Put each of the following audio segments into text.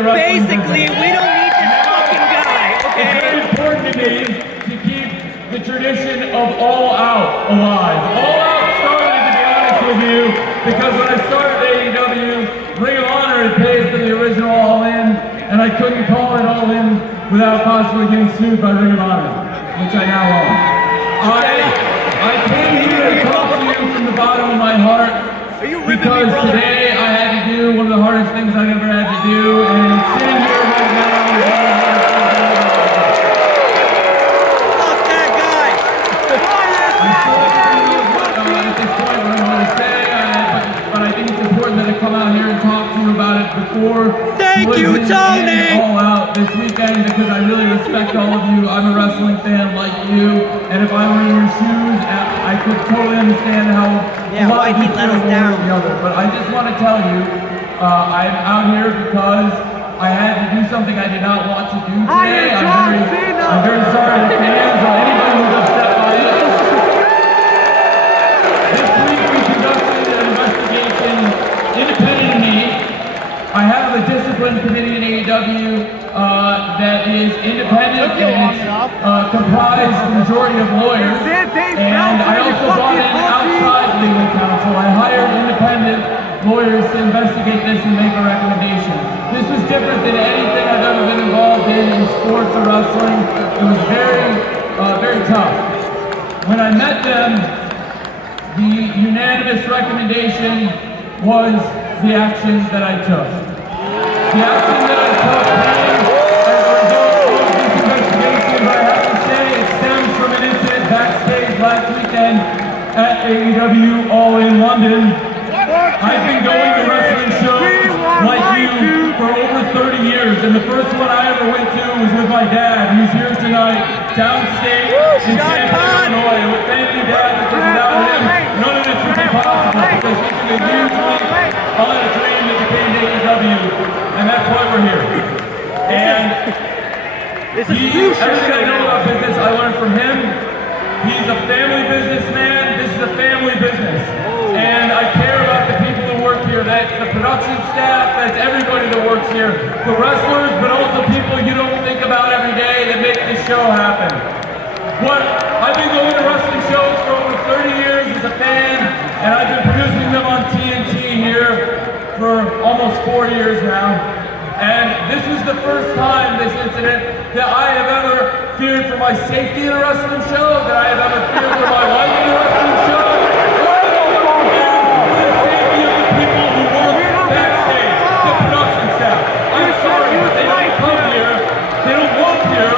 the wrestling Basically, business. we don't need this fucking guy, It's okay? very important to me to keep the tradition of All Out alive. All Out started, to be honest with you, because when I started AEW, Ring of Honor had paid for the original All In, and I couldn't call it All In without possibly getting sued by Ring of Honor, which I now own. I came here to talk to you from the bottom of my heart because today I had to do one of the hardest things I've ever had to do, and sitting here right now is one of the hardest things I've ever had to do. Fuck that guy! I'm sure everyone knows at this point what I want to say, but I think it's important that I come out here and talk to you about it before Thank you, Collision Tony! and All Out this weekend, because I really respect all of you. I'm a wrestling fan like you, and if I were in your shoes, I could totally understand how a lot why'd of he you let feel us one way down? or the other. But I just want to tell you, I'm out here because I had to do something I did not want to do today. I'm very sorry to fans or anybody who's upset by it. This week we conducted an investigation independent of me. I have a discipline committee in AEW that is independent and it's comprised the majority of lawyers. And I also brought in outside legal counsel. I hired independent lawyers to investigate this and make a recommendation. This was different than anything I've ever been involved in sports or wrestling. It was very tough. When I met them, the unanimous recommendation was the action that I took. The action that I took came as a result of this investigation, but I have to say it stems from an incident backstage last weekend at AEW All In London. I've been going to wrestling shows like you for over 30 years, and the first one I ever went to was with my dad, who's here tonight, downstate in Champaign, Illinois. Thank you, Dad, because without him, none of this would be possible, because he took a huge leap on a dream that became AEW, and that's why we're here. And everything I know about business, I learned from him. He's a family businessman. This is a family business. And I care about the people who work here. That's the production staff, that's everybody that works here. The wrestlers, but also people you don't think about every day that make this show happen. I've been going to wrestling shows for over 30 years as a fan, and I've been producing them on TNT here for almost 4 years now. And this was the first time, this incident, that I have ever feared for my safety in a wrestling show, that I have ever feared for my life in a wrestling show, and for the safety of the people who work backstage, the production staff. I'm sorry, but they don't come here, they don't work here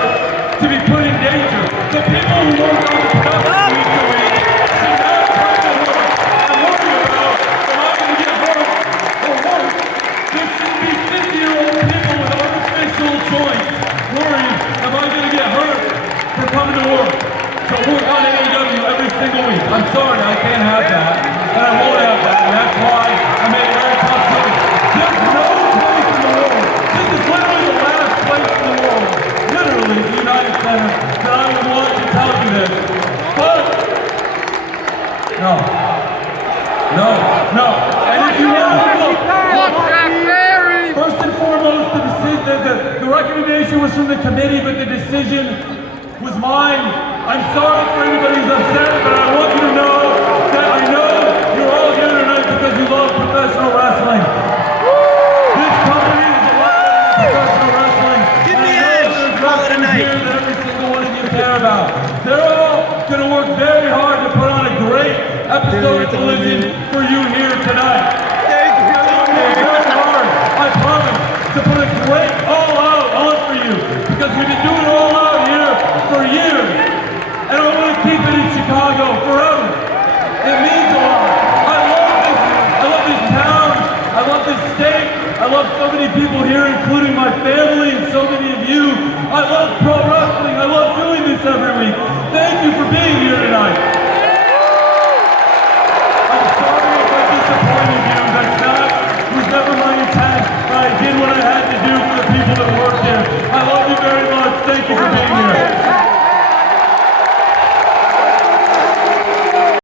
to be put in danger. The people who work on the production week to week should not come to work and worry about, am I going to get hurt or worse? There should be 50-year-old people with artificial joints worried, am I going to get hurt for coming to work? So work on AEW every single week. I'm sorry, I can't have that, and I won't have that, and that's why I made a very tough choice. There's no place in the world, this is literally the last place in the world, literally the United Center, that I would want to tell you this. But, no. And if you want to look, first and foremost, the recommendation was from the committee, but the decision was mine. I'm sorry for anybody who's upset, but I want you to know that I know you're all here tonight because you love professional wrestling. This company is a lot of professional wrestling. Give me edge. Call it a night. Here that every single one of you care about. They're all going to work very hard to put on a great episode of Collision for you